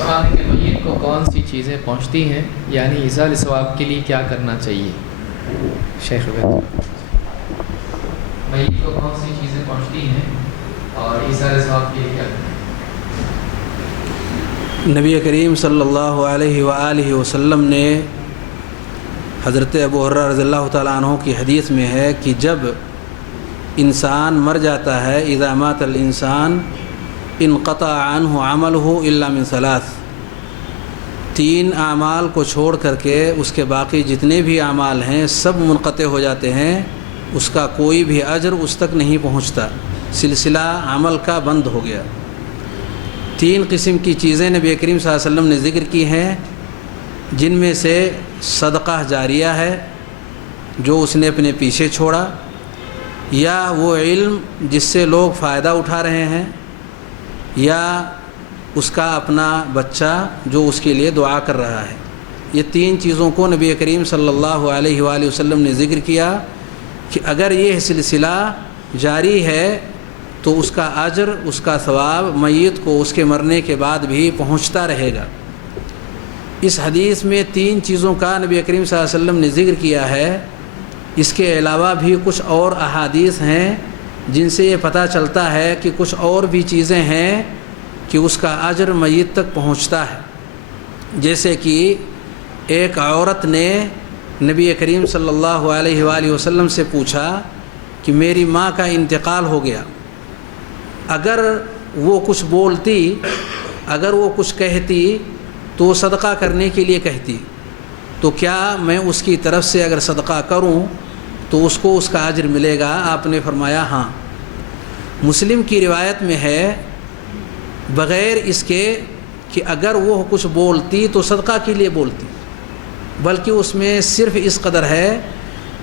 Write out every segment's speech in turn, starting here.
سوال ہے کہ میت کو کون سی چیزیں پہنچتی ہیں، یعنی ایصال ثواب کے لیے کیا کرنا چاہیے؟ شیخ میت کو کون سی چیزیں پہنچتی ہیں اور ایصال ثواب کے لیے کیا کرنا چاہیے؟ نبی کریم صلی اللہ علیہ وآلہ وسلم نے حضرت ابو ہریرہ رضی اللہ تعالیٰ عنہ کی حدیث میں ہے کہ جب انسان مر جاتا ہے، اذا مات الانسان انقطع عنہ عملہ الا من ثلاث، 3 اعمال کو چھوڑ کر کے اس کے باقی جتنے بھی اعمال ہیں سب منقطع ہو جاتے ہیں، اس کا کوئی بھی اجر اس تک نہیں پہنچتا، سلسلہ عمل کا بند ہو گیا۔ 3 قسم کی چیزیں نبی کریم صلی اللہ علیہ وسلم نے ذکر کی ہیں، جن میں سے صدقہ جاریہ ہے جو اس نے اپنے پیچھے چھوڑا، یا وہ علم جس سے لوگ فائدہ اٹھا رہے ہیں، یا اس کا اپنا بچہ جو اس کے لیے دعا کر رہا ہے۔ یہ 3 چیزوں کو نبی کریم صلی اللہ علیہ وآلہ وسلم نے ذکر کیا کہ اگر یہ سلسلہ جاری ہے تو اس کا اجر، اس کا ثواب میت کو اس کے مرنے کے بعد بھی پہنچتا رہے گا۔ اس حدیث میں 3 چیزوں کا نبی کریم صلی اللہ علیہ وسلم نے ذکر کیا ہے۔ اس کے علاوہ بھی کچھ اور احادیث ہیں جن سے یہ پتہ چلتا ہے کہ کچھ اور بھی چیزیں ہیں کہ اس کا اجر میت تک پہنچتا ہے۔ جیسے کہ ایک عورت نے نبی کریم صلی اللہ علیہ وآلہ وسلم سے پوچھا کہ میری ماں کا انتقال ہو گیا، اگر وہ کچھ بولتی، اگر وہ کچھ کہتی تو صدقہ کرنے کے لیے کہتی، تو کیا میں اس کی طرف سے اگر صدقہ کروں تو اس کو اس کا اجر ملے گا؟ آپ نے فرمایا ہاں۔ مسلم کی روایت میں ہے بغیر اس کے کہ اگر وہ کچھ بولتی تو صدقہ کے لیے بولتی، بلکہ اس میں صرف اس قدر ہے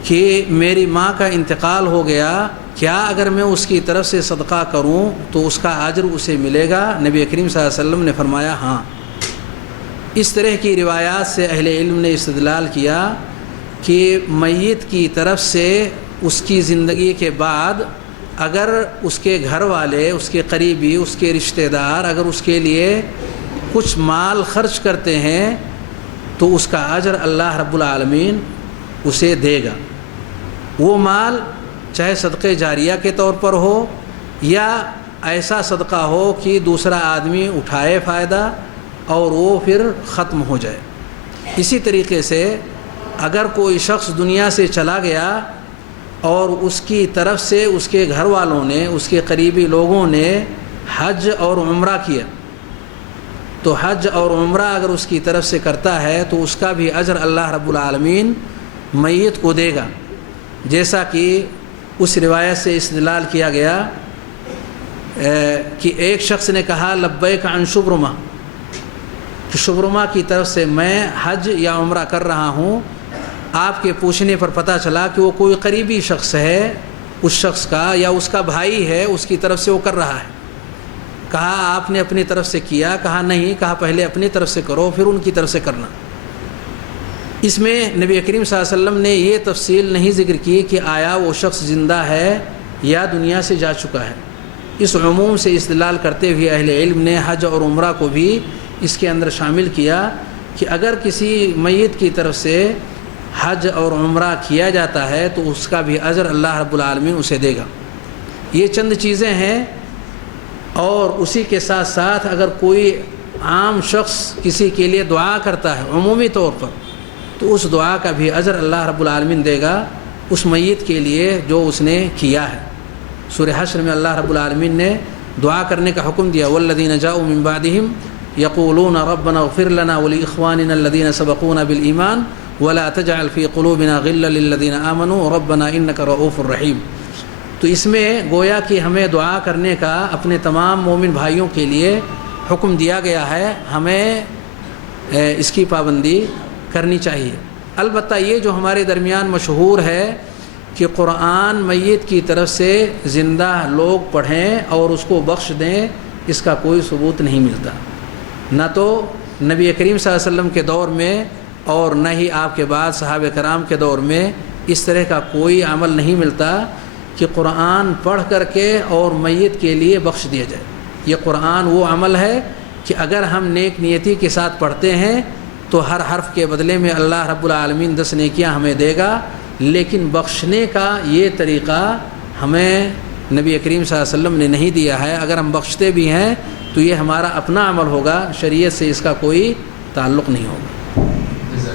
کہ میری ماں کا انتقال ہو گیا، کیا اگر میں اس کی طرف سے صدقہ کروں تو اس کا اجر اسے ملے گا؟ نبی کریم صلی اللہ علیہ وسلم نے فرمایا ہاں۔ اس طرح کی روایات سے اہل علم نے استدلال کیا کہ میت کی طرف سے اس کی زندگی کے بعد اگر اس کے گھر والے، اس کے قریبی، اس کے رشتہ دار اگر اس کے لیے کچھ مال خرچ کرتے ہیں تو اس کا اجر اللہ رب العالمین اسے دے گا۔ وہ مال چاہے صدقہ جاریہ کے طور پر ہو یا ایسا صدقہ ہو کہ دوسرا آدمی اٹھائے فائدہ اور وہ پھر ختم ہو جائے۔ اسی طریقے سے اگر کوئی شخص دنیا سے چلا گیا اور اس کی طرف سے اس کے گھر والوں نے، اس کے قریبی لوگوں نے حج اور عمرہ کیا، تو حج اور عمرہ اگر اس کی طرف سے کرتا ہے تو اس کا بھی اجر اللہ رب العالمین میت کو دے گا۔ جیسا کہ اس روایت سے استدلال کیا گیا کہ ایک شخص نے کہا لبیک عن شبرمہ، کہ شبرمہ کی طرف سے میں حج یا عمرہ کر رہا ہوں۔ آپ کے پوچھنے پر پتہ چلا کہ وہ کوئی قریبی شخص ہے، اس شخص کا یا اس کا بھائی ہے، اس کی طرف سے وہ کر رہا ہے۔ کہا آپ نے اپنی طرف سے کیا؟ کہا نہیں، کہا پہلے اپنی طرف سے کرو پھر ان کی طرف سے کرنا۔ اس میں نبی کریم صلی اللہ علیہ وسلم نے یہ تفصیل نہیں ذکر کی کہ آیا وہ شخص زندہ ہے یا دنیا سے جا چکا ہے۔ اس عموم سے استدلال کرتے ہوئے اہل علم نے حج اور عمرہ کو بھی اس کے اندر شامل کیا کہ اگر کسی میت کی طرف سے حج اور عمرہ کیا جاتا ہے تو اس کا بھی اجر اللہ رب العالمین اسے دے گا۔ یہ چند چیزیں ہیں، اور اسی کے ساتھ ساتھ اگر کوئی عام شخص کسی کے لیے دعا کرتا ہے عمومی طور پر تو اس دعا کا بھی اجر اللہ رب العالمین دے گا اس میت کے لیے جو اس نے کیا ہے۔ سورہ حشر میں اللہ رب العالمین نے دعا کرنے کا حکم دیا، والذین جاءوا من بعدہم یقولون ربنا اغفر لنا ولاخواننا الذین سبقونا بالایمان ولا تجعل فی قلوبنا غلا للذین آمنوا ربنا انک رؤوف رحیم۔ تو اس میں گویا کہ ہمیں دعا کرنے کا اپنے تمام مومن بھائیوں کے لیے حکم دیا گیا ہے، ہمیں اس کی پابندی کرنی چاہیے۔ البتہ یہ جو ہمارے درمیان مشہور ہے کہ قرآن میت کی طرف سے زندہ لوگ پڑھیں اور اس کو بخش دیں، اس کا کوئی ثبوت نہیں ملتا، نہ تو نبی کریم صلی اللہ علیہ وسلم کے دور میں اور نہ ہی آپ کے بعد صحابہ کرام کے دور میں اس طرح کا کوئی عمل نہیں ملتا کہ قرآن پڑھ کر کے اور میت کے لیے بخش دیا جائے۔ یہ قرآن وہ عمل ہے کہ اگر ہم نیک نیتی کے ساتھ پڑھتے ہیں تو ہر حرف کے بدلے میں اللہ رب العالمین 10 نیکیاں ہمیں دے گا، لیکن بخشنے کا یہ طریقہ ہمیں نبی کریم صلی اللہ علیہ وسلم نے نہیں دیا ہے۔ اگر ہم بخشتے بھی ہیں تو یہ ہمارا اپنا عمل ہوگا، شریعت سے اس کا کوئی تعلق نہیں ہوگا۔